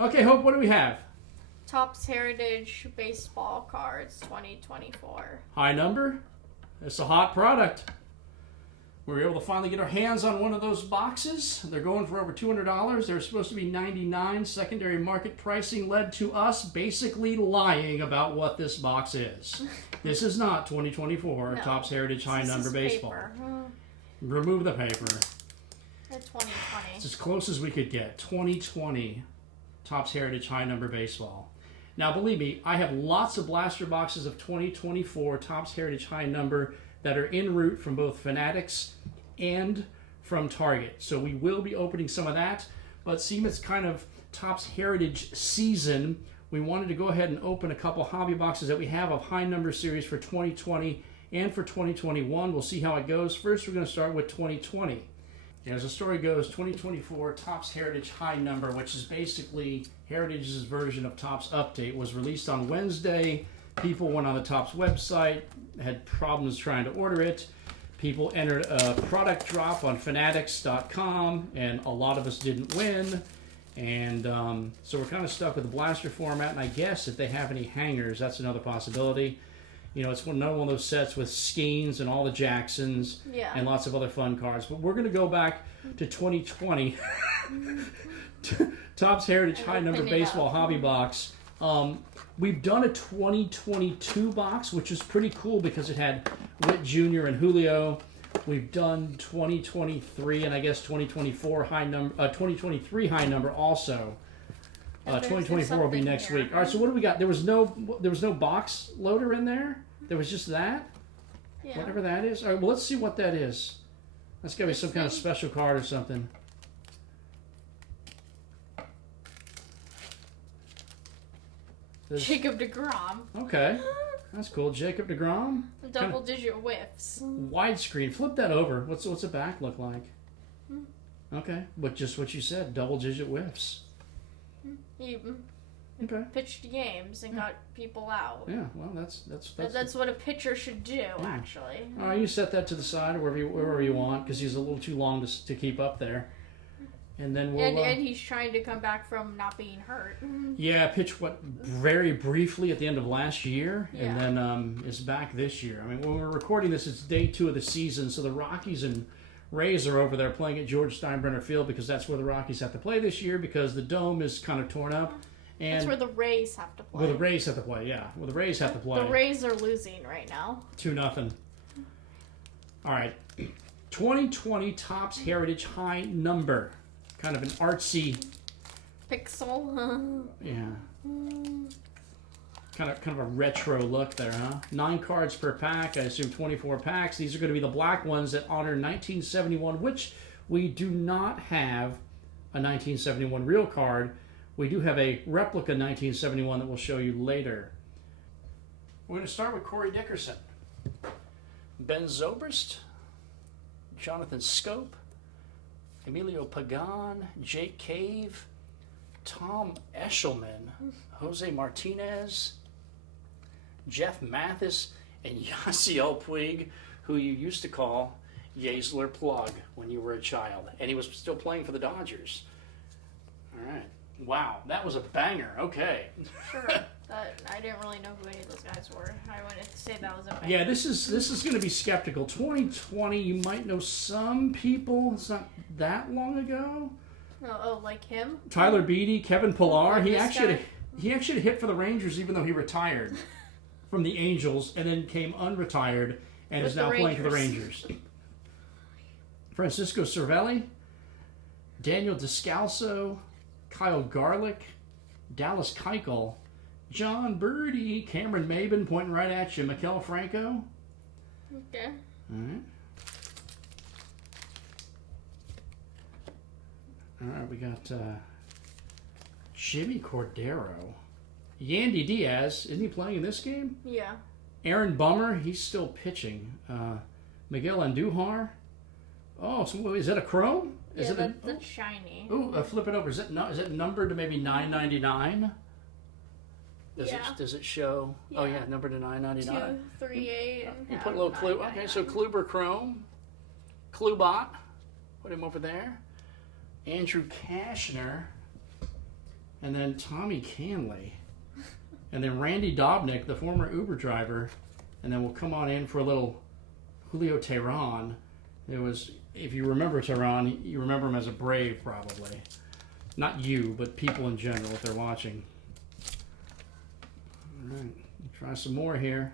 Okay, Hope, what do we have? Topps Heritage Baseball Cards 2024. High number. It's a hot product. We were able to finally get our hands on one of those boxes. They're going for over $200. They're supposed to be $99. Secondary market pricing led to us basically lying about what this box is. This is not 2024 No, Topps Heritage High Number Baseball. Paper. Remove the paper. It's 2020. It's as close as we could get. 2020 Topps Heritage High Number Baseball. Now, believe me, I have lots of blaster boxes of 2024 Topps Heritage High Number that are en route from both Fanatics and from Target. So we will be opening some of that. But seeing it's kind of Topps Heritage season, we wanted to go ahead and open a couple hobby boxes that we have of high number series for 2020 and for 2021. We'll see how it goes. First, we're going to start with 2020. As the story goes, 2024 Topps Heritage High Number, which is basically Heritage's version of Topps Update, was released on Wednesday. People went on the Topps website, had problems trying to order it. People entered a product drop on fanatics.com, and a lot of us didn't win. And so we're kind of stuck with the blaster format, and I guess if they have any hangers, that's another possibility. You know, it's another one of those sets with Skeens and all the Jacksons and lots of other fun cards. But we're going to go back to 2020. Topps Heritage High Number Baseball Hobby Box. We've done a 2022 box, which is pretty cool because it had Witt Jr. and Julio. We've done 2023 and I guess 2024 high number, 2023 high number also. 2024 will be next week. All right, so what do we got? There was no box loader in there. There was just that. Yeah. Whatever that is. All right, well let's see what that is. That's got to be some kind of special card or something. Jacob deGrom. Okay, that's cool. Jacob deGrom. Double-digit whiffs. Widescreen. Flip that over. What's the back look like? Okay, but just what you said. Double-digit whiffs. He okay. pitched games and got people out. Yeah, well, that's what a pitcher should do, actually. All right, you set that to the side or wherever you want because he's a little too long to keep up there. And then we'll... And he's trying to come back from not being hurt. Yeah, pitched very briefly at the end of last year, and then is back this year. I mean, when we're recording this, it's day 2 of the season, so the Rockies and Rays are over there playing at George Steinbrenner Field because that's where the Rockies have to play this year because the dome is kind of torn up. And that's where the Rays have to play. Where the Rays have to play, yeah. Where the Rays have to play. The Rays are losing right now. 2-0. All right. 2020 Topps Heritage High Number. Kind of an artsy... Pixel. Yeah. Kind of a retro look there, huh? 9 cards per pack. I assume 24 packs. These are going to be the black ones that honor 1971, which we do not have a 1971 real card. We do have a replica 1971 that we'll show you later. We're going to start with Corey Dickerson. Ben Zobrist. Jonathan Scope. Emilio Pagan. Jake Cave. Tom Eshelman. Jose Martinez. Jeff Mathis, and Yasiel Puig, who you used to call Yasler Plug when you were a child. And he was still playing for the Dodgers. All right. Wow, that was a banger. Okay. Sure. I didn't really know who any of those guys were. I wanted to say that was a banger. Yeah, this is going to be skeptical. 2020, you might know some people. It's not that long ago. Oh, like him? Tyler Beatty, Kevin Pillar. He actually hit for the Rangers even though he retired from the Angels and then came unretired and is now playing for the Rangers. Francisco Cervelli, Daniel Descalso, Kyle Garlick, Dallas Keuchel, John Birdie, Cameron Maben pointing right at you, Maikel Franco. Okay. All right. All right, we got Jimmy Cordero. Yandy Diaz, isn't he playing in this game? Yeah. Aaron Bummer, he's still pitching. Miguel Andujar. Oh, so is that a chrome? Is that's shiny. Oh, flip it over. Is it numbered to maybe $9.99? Does it show? Yeah. Oh yeah, numbered to $9.99. 238. You put a little clue. Okay, so Kluber Chrome, Klubot, put him over there. Andrew Kashner. And then Tommy Canley. And then Randy Dobnik, the former Uber driver. And then we'll come on in for a little Julio Teheran. It was, if you remember Teheran, you remember him as a Brave, probably. Not you, but people in general, if they're watching. All right, try some more here.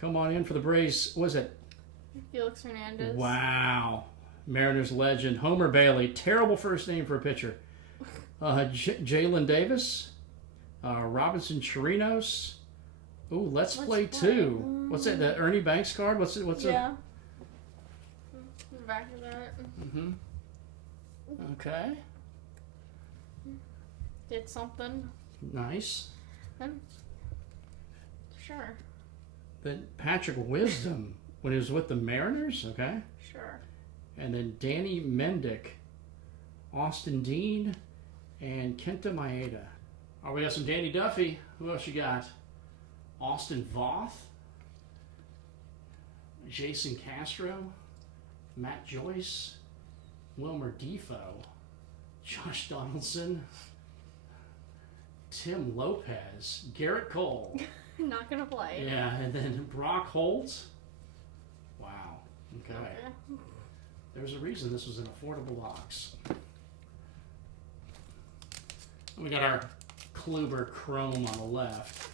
Come on in for the Braves. What is it? Felix Hernandez. Wow. Mariners legend. Homer Bailey. Terrible first name for a pitcher. Jalen Davis. Robinson Chirinos. Ooh, Let's Play 2. What's that? The Ernie Banks card? What's it? Yeah. Back of that. Mm-hmm. Okay. Did something. Nice. Sure. Then Patrick Wisdom when he was with the Mariners. Okay. Sure. And then Danny Mendick, Austin Dean, and Kenta Maeda. Oh, we got some Danny Duffy. Who else you got? Austin Voth, Jason Castro, Matt Joyce, Wilmer Defoe, Josh Donaldson, Tim Lopez, Garrett Cole. Not gonna play. Yeah, and then Brock Holt. Wow. Okay. There's a reason this was an affordable box. And we got our Kluber Chrome on the left.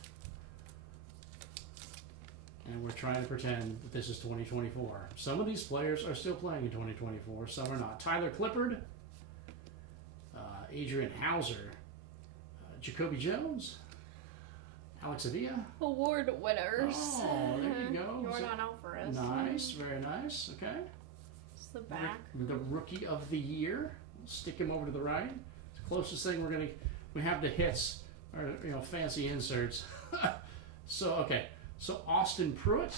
And we're trying to pretend that this is 2024. Some of these players are still playing in 2024. Some are not. Tyler Clippard, Adrian Hauser, Jacoby Jones, Alex Avila. Award winners. Oh, there you go. Jordan Alvarez. Nice, very nice. Okay. It's the back. The Rookie of the Year. We'll stick him over to the right. It's the closest thing we have to hits, or fancy inserts. So okay. So Austin Pruitt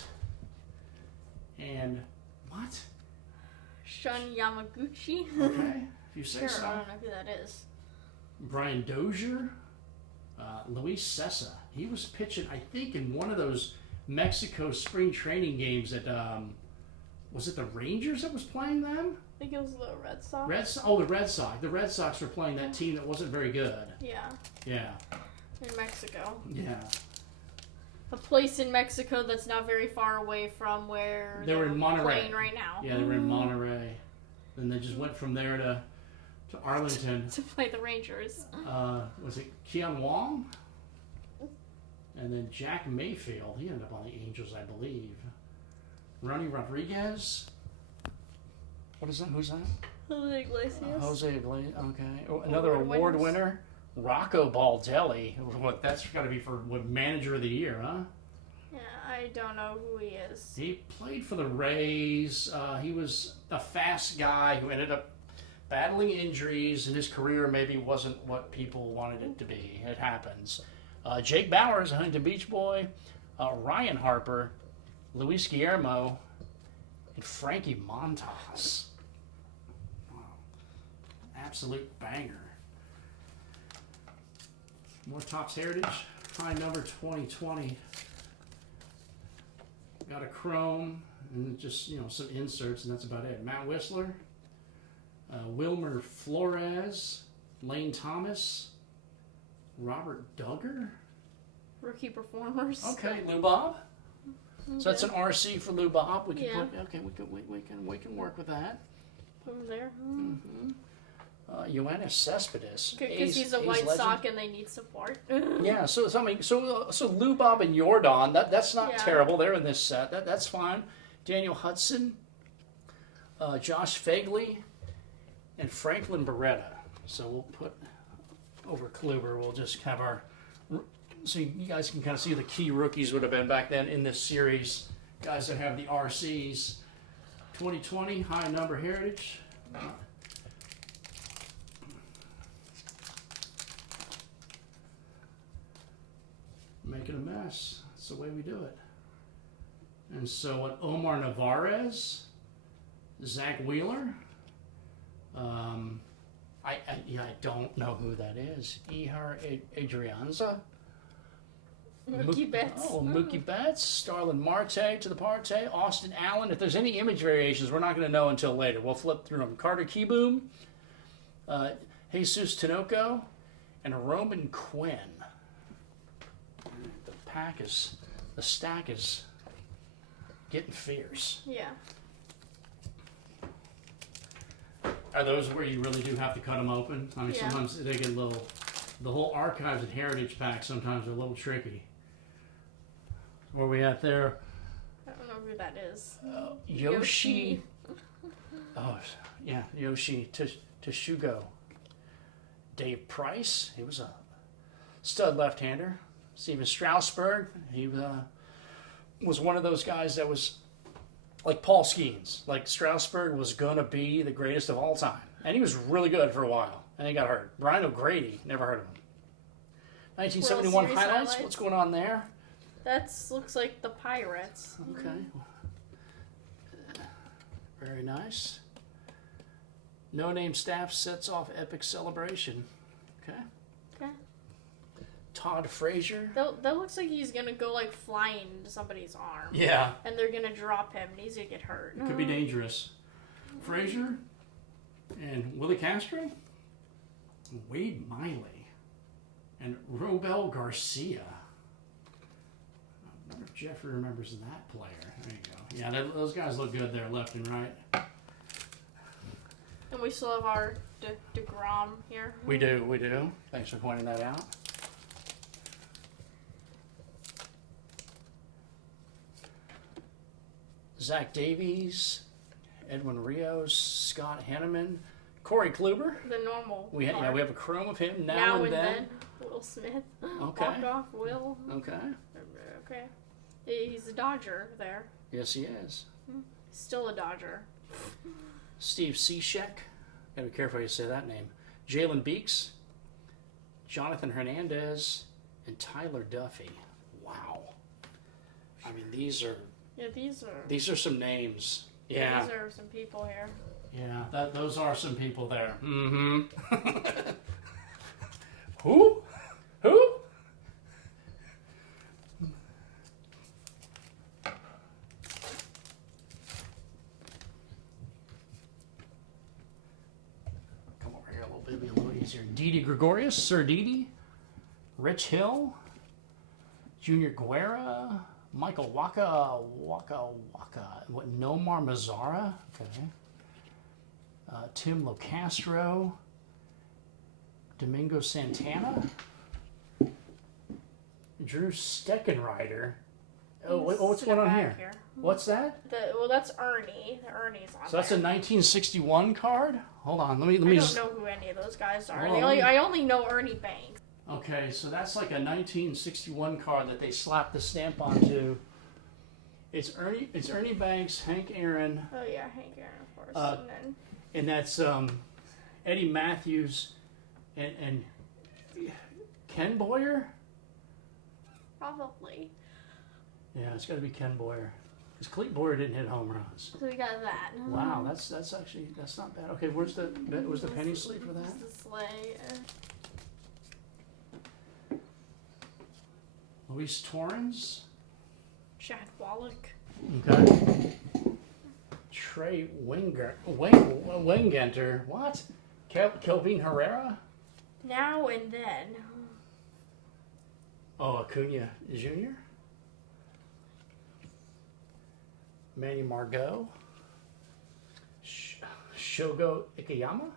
and what? Shun Yamaguchi. Okay, if you say Sure, so. I don't know who that is. Brian Dozier, Luis Sessa. He was pitching, I think, in one of those Mexico spring training games that was it the Rangers that was playing them? I think it was the Red Sox. The Red Sox. The Red Sox were playing that team that wasn't very good. Yeah. Yeah. In Mexico. Yeah. A place in Mexico that's not very far away from where they were in Monterey playing right now. Yeah, they were in Monterey. Then they just went from there to Arlington. To play the Rangers. Was it Keon Wong? And then Jack Mayfield. He ended up on the Angels, I believe. Ronnie Rodriguez. What is that? Who's that? Jose Iglesias. Jose Iglesias. Okay. Oh, another award winner. Rocco Baldelli. That's got to be for manager of the year, huh? Yeah, I don't know who he is. He played for the Rays. He was a fast guy who ended up battling injuries, and his career maybe wasn't what people wanted it to be. It happens. Jake Bowers, a Huntington Beach boy. Ryan Harper, Luis Guillermo, and Frankie Montas. Wow. Absolute banger. More Topps Heritage. High number 2020. Got a chrome and just, some inserts, and that's about it. Matt Whistler, Wilmer Flores, Lane Thomas, Robert Duggar. Rookie performers. Okay, Lou Bob. So that's an RC for Lou Bob. We can we can work with that. Put him there. Mm-hmm. Yoenis Cespedes. Because he's a White Sox and they need support. Yeah, so Lou Bob and Jordan, that's not terrible. They're in this set. That's fine. Daniel Hudson, Josh Fagley, and Franklin Beretta. So we'll put over Kluber. We'll just have our. So you guys can kind of see who the key rookies would have been back then in this series. Guys that have the RCs. 2020 high number heritage. Making a mess. That's the way we do it. And so what? Omar Narvaez, Zach Wheeler. I don't know who that is. Ihar Adrianza. Mookie Betts. Mookie Betts. Starlin Marte to the Parte. Austin Allen. If there's any image variations, we're not going to know until later. We'll flip through them. Carter Kieboom. Jesus Tinoco. and a Roman Quinn. The stack is getting fierce. Yeah. Are those where you really do have to cut them open? I mean, Yeah. sometimes they get a little. The whole archives and heritage pack sometimes are a little tricky. Where we at there? I don't know who that is. Yoshi. Oh, yeah, Yoshi Toshugo. Dave Price, he was a stud left-hander. Steven Strasburg, he was one of those guys that was like Paul Skeens. Like Strasburg was going to be the greatest of all time. And he was really good for a while. And he got hurt. Brian O'Grady, never heard of him. 1971 World Series highlights. What's going on there? That looks like the Pirates. Okay. Very nice. No Name Staff sets off epic celebration. Okay. Okay. Todd Frazier. That looks like he's gonna go like flying into somebody's arm. Yeah. And they're gonna drop him and he's gonna get hurt. Could be dangerous. Frazier and Willie Castro. Wade Miley. And Robel Garcia. I wonder if Jeffrey remembers that player. There you go. Yeah, those guys look good there, left and right. And we still have our DeGrom here. We do. Thanks for pointing that out. Zach Davies, Edwin Rios, Scott Henneman, Corey Kluber. The normal. We have a chrome of him now and then. Will Smith. Okay. Walk off Will. Okay. Okay. He's a Dodger there. Yes, he is. Still a Dodger. Steve Cishek. Gotta be careful how you say that name. Jalen Beeks, Jonathan Hernandez, and Tyler Duffy. Wow. I mean, these are some names. Yeah. These are some people here. Yeah, those are some people there. Mm-hmm. Who? Come over here a little bit, be a little easier. Didi Gregorius, Sir Didi, Rich Hill, Junior Guerra, Michael Waka, what, Nomar Mazzara? Okay. Tim Locastro, Domingo Santana, Drew Steckenrider. Oh, what's going on here? What's that? That's Ernie. Ernie's on So that's a there. 1961 card? Hold on, let me I don't know who any of those guys are. I only know Ernie Banks. Okay, so that's like a 1961 card that they slapped the stamp onto. It's Ernie Banks, Hank Aaron. Oh yeah, Hank Aaron, of course. And that's Eddie Matthews and Ken Boyer? Probably. Yeah, it's got to be Ken Boyer. Because Clete Boyer didn't hit home runs. So we got that. Wow, that's not bad. Okay, where's the penny sleeve for that? This is the sleigh. Luis Torrens. Chad Wallach. Okay. Trey Wingenter. What? Kelvin Herrera? Now and then. Oh, Acuna Jr.? Manny Margot? Shogo Ikeyama?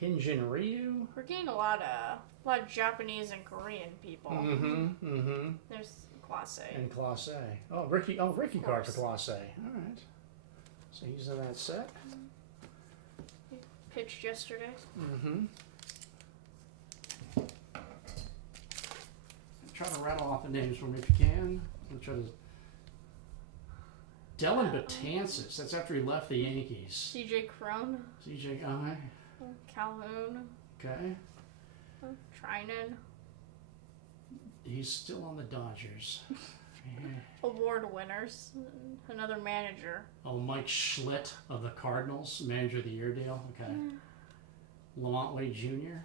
Hinjin Ryu? We're getting a lot of Japanese and Korean people. Mm-hmm. There's Class A. And Class A. Oh, Ricky card for Class A. All right. So he's in that set. He pitched yesterday. Mm-hmm. Try to rattle off the names for me if you can. I'm try to. Dylan Betances. That's after he left the Yankees. CJ Crone. CJ Guy. Calhoun. Okay. Trinan. He's still on the Dodgers. Award winners. Another manager. Oh, Mike Schlitt of the Cardinals, Manager of the Year deal. Okay. Lamont Wade Jr.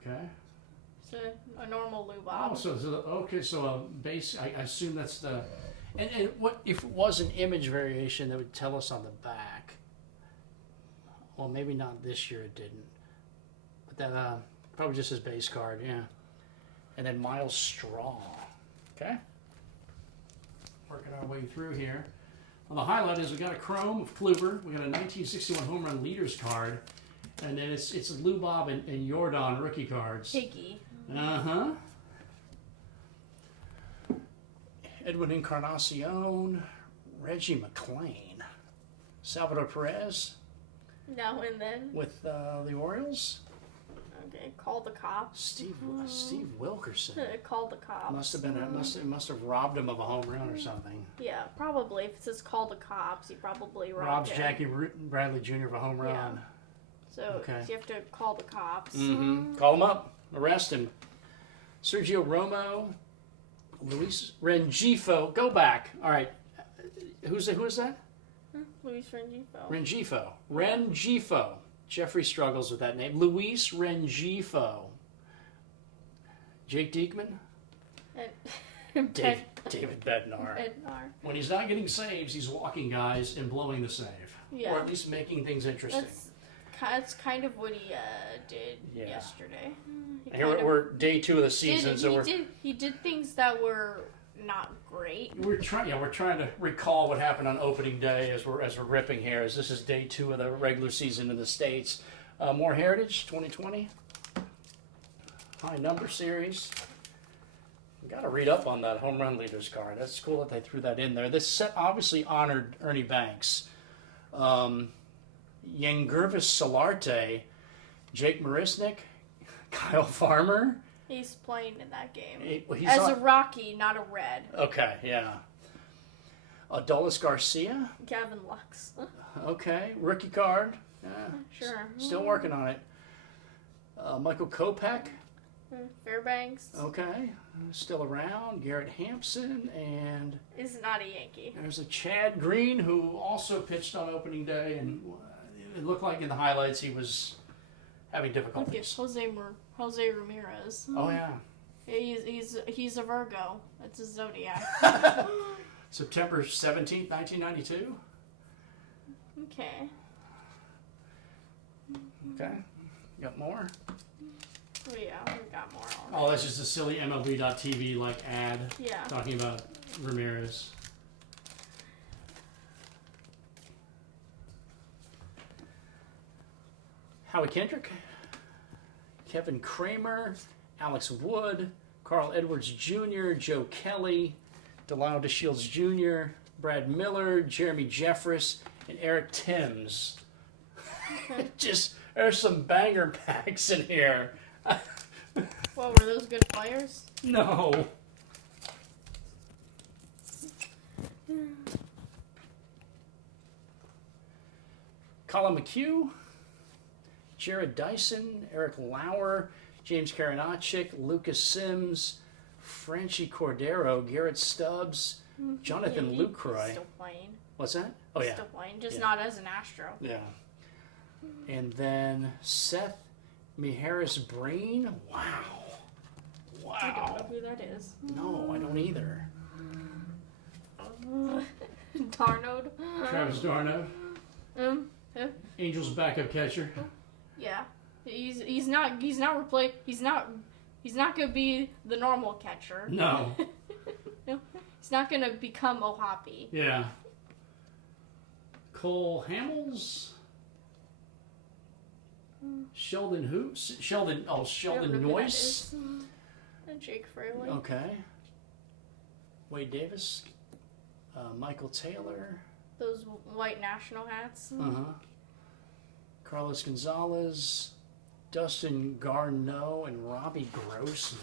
Okay. So a normal Lou Bob. Oh, so a base. I assume that's the. And what if it was an image variation that would tell us on the back? Well, maybe not this year. It didn't. But that probably just his base card, yeah. And then Miles Straw. Okay. Working our way through here. Well, the highlight is we got a Chrome of Kluber. We got a 1961 home run leaders card. And then it's Lubob and Jordan rookie cards. Piggy. Uh-huh. Edwin Encarnacion, Reggie McClain, Salvador Perez Now and then. with the Orioles. Okay, call the cops. Steve Wilkerson. Call the cops. Must have robbed him of a home run or something. Yeah, probably. If it says call the cops, he probably Robs him. Jackie Bradley Jr. of a home run. So Okay. you have to call the cops. Mm-hmm. Call him up. Arrest him. Sergio Romo, Luis Rengifo. Go back. All right. Who is that? Luis Rengifo. Rengifo. Jeffrey struggles with that name. Luis Rengifo. Jake Diekman. And David Bednar. Bednar. When he's not getting saves, he's walking guys and blowing the save. Yeah. Or at least making things interesting. That's kind of what he did yesterday. Here we're day 2 of the season, he did things that were not great. We're trying to recall what happened on opening day as we're ripping here. As this is day 2 of the regular season in the States. More Heritage 2020, high number series. We got to read up on that home run leaders card. That's cool that they threw that in there. This set obviously honored Ernie Banks. Yangervis Solarte, Jake Marisnik, Kyle Farmer. He's playing in that game. He's a Rocky, not a Red. Okay, yeah. Adolis Garcia. Gavin Lux. Okay, rookie card. Yeah, Sure. Still working on it. Michael Kopech. Fairbanks. Okay, still around. Garrett Hampson, and Is not a Yankee. there's a Chad Green who also pitched on opening day, and it looked like in the highlights he was having difficulties. Look at Jose Ramirez. Oh yeah. He's a Virgo. That's his zodiac. September 17th, 1992. Okay. Okay. Got more? Oh, yeah, we got more already. Oh, that's just a silly MLB.TV like ad Yeah. talking about Ramirez. Howie Kendrick, Kevin Kramer, Alex Wood, Carl Edwards Jr., Joe Kelly, Delano DeShields Jr., Brad Miller, Jeremy Jeffress, and Eric Timms. Just, there's some banger packs in here. Well, were those good players? No. Colin McHugh, Jared Dyson, Eric Lauer, James Karinachik, Lucas Sims, Franchi Cordero, Garrett Stubbs, Jonathan Lucroy. Still playing. What's that? Oh, yeah. Still playing, just Yeah. not as an Astro. Yeah. And then Seth Miharis Breen. Wow. I don't know Wow. who that is. No, I don't either. Darnold. Travis Darno, Yeah. Angels backup catcher. Yeah. He's not gonna be the normal catcher. No. No. He's not gonna become Ohapi. Yeah. Cole Hamels. Sheldon who? Sheldon I don't Sheldon know who that Noyce. is. And Jake Fraley. Okay. Wade Davis. Michael Taylor. Those white national hats. Uh-huh. Carlos Gonzalez. Dustin Garneau and Robbie Grossman.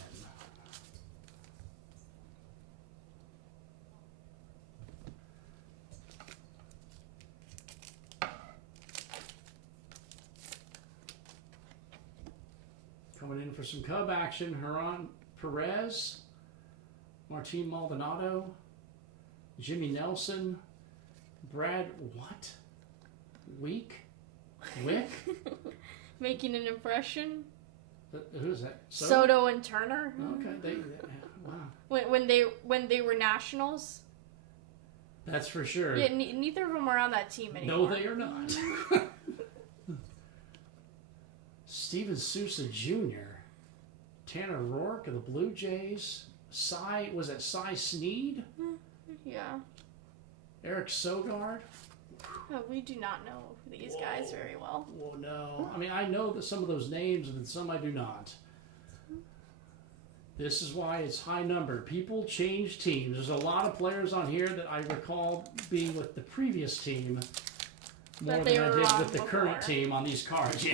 Coming in for some Cub action, Hernan Perez, Martin Maldonado, Jimmy Nelson, Brad Wick? Making an impression. Who's that? Soto and Turner. Okay, wow. When they were nationals. That's for sure. Yeah, neither of them are on that team anymore. No, they are not. Steven Sousa Jr., Tanner Rourke of the Blue Jays, was it Cy Sneed? Yeah. Eric Sogard. We do not know these guys very well. Well, no. I mean, I know that some of those names, but some I do not. This is why it's high number. People change teams. There's a lot of players on here that I recall being with the previous team more than I did with the current team on these cards.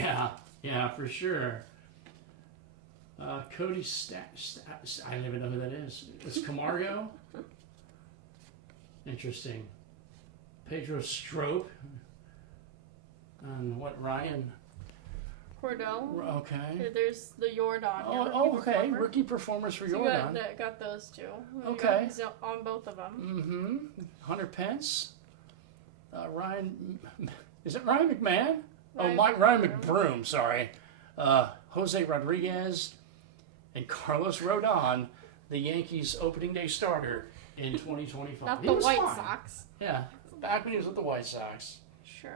Yeah, for sure. Cody I don't even know who that is. It's Camargo. Interesting. Pedro Strop. And what, Ryan? Cordell. Okay. There's the Jordan. Oh, okay. Rookie performers for Jordan. Got those two. Okay. He's on both of them. Mm-hmm. Hunter Pence. Ryan. Is it Ryan McMahon? Ryan McBroom, sorry. Jose Rodriguez and Carlos Rodon, the Yankees opening day starter in 2025. Not the White Sox. Yeah, back when he was with the White Sox. Sure.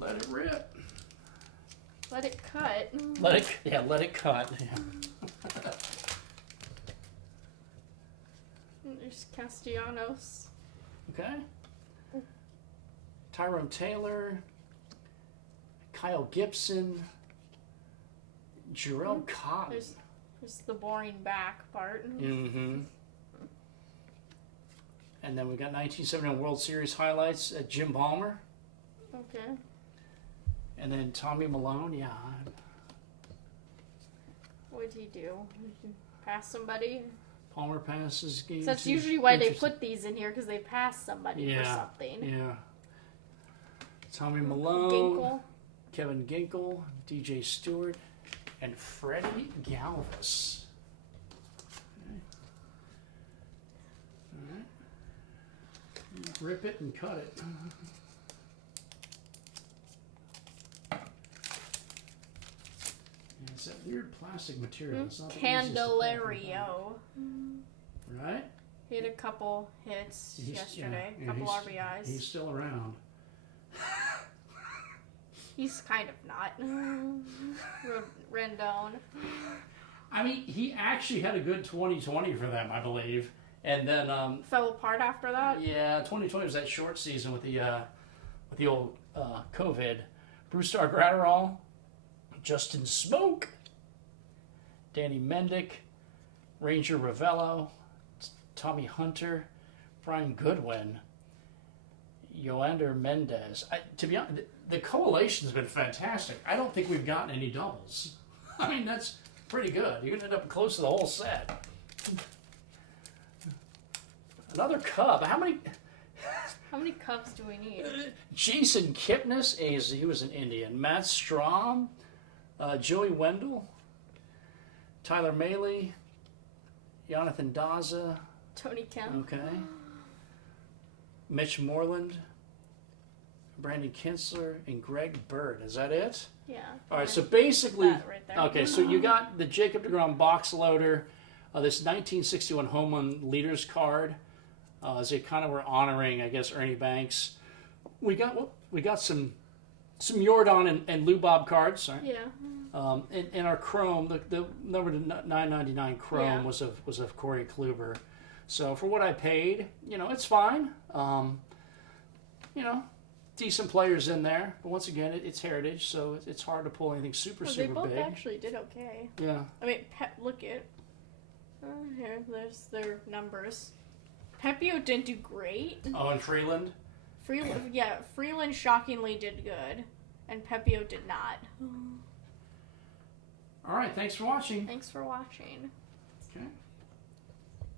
Let it rip. Let it cut. Let it cut. Yeah. There's Castellanos. Okay. Tyrone Taylor, Kyle Gibson, Jarrell Cotton. There's the boring back part. Mm-hmm. And then we got 1971 World Series highlights at Jim Palmer. Okay. And then Tommy Malone, yeah. What'd he do? Pass somebody? Palmer passes games. So that's usually why they put these in here, because they pass somebody for something. Yeah. Tommy Malone, Ginkle. Kevin Ginkle, DJ Stewart, and Freddie Galvis. Okay. All right. Rip it and cut it. It's that weird plastic material. It's not the easiest to Candelario. Right? He had a couple hits yesterday. Yeah, couple RBIs. He's still around. He's kind of not. Rendon. I mean, he actually had a good 2020 for them, I believe. And then fell apart after that. Yeah, 2020 was that short season with the old COVID. Brustar Gratterall, Justin Smoke, Danny Mendick, Ranger Ravello, Tommy Hunter, Brian Goodwin, Yoander Mendez. To be honest, the collation's been fantastic. I don't think we've gotten any doubles. I mean, that's pretty good. You're going to end up close to the whole set. Another Cub. How many Cubs do we need? Jason Kipnis, he was an Indian. Matt Strom, Joey Wendell, Tyler Mahle, Jonathan Daza. Tony Kemp. Okay. Mitch Moreland, Brandon Kinsler, and Greg Bird. Is that it? Yeah. All right, so basically, right there. okay, so you got the Jacob deGrom box loader, this 1961 home run leaders card. As they kind of were honoring, I guess, Ernie Banks. We got some Jordan and Lou Bob cards. Right? Yeah. In our Chrome, the number 999 Chrome was of Corey Kluber. So for what I paid, it's fine. Decent players in there, but once again, it's heritage, so it's hard to pull anything super big. They both actually did okay. Yeah. I mean, look at here. There's their numbers. Pepio didn't do great. Oh, and Freeland? Freeland shockingly did good, and Pepio did not. All right, thanks for watching. Thanks for watching. Okay.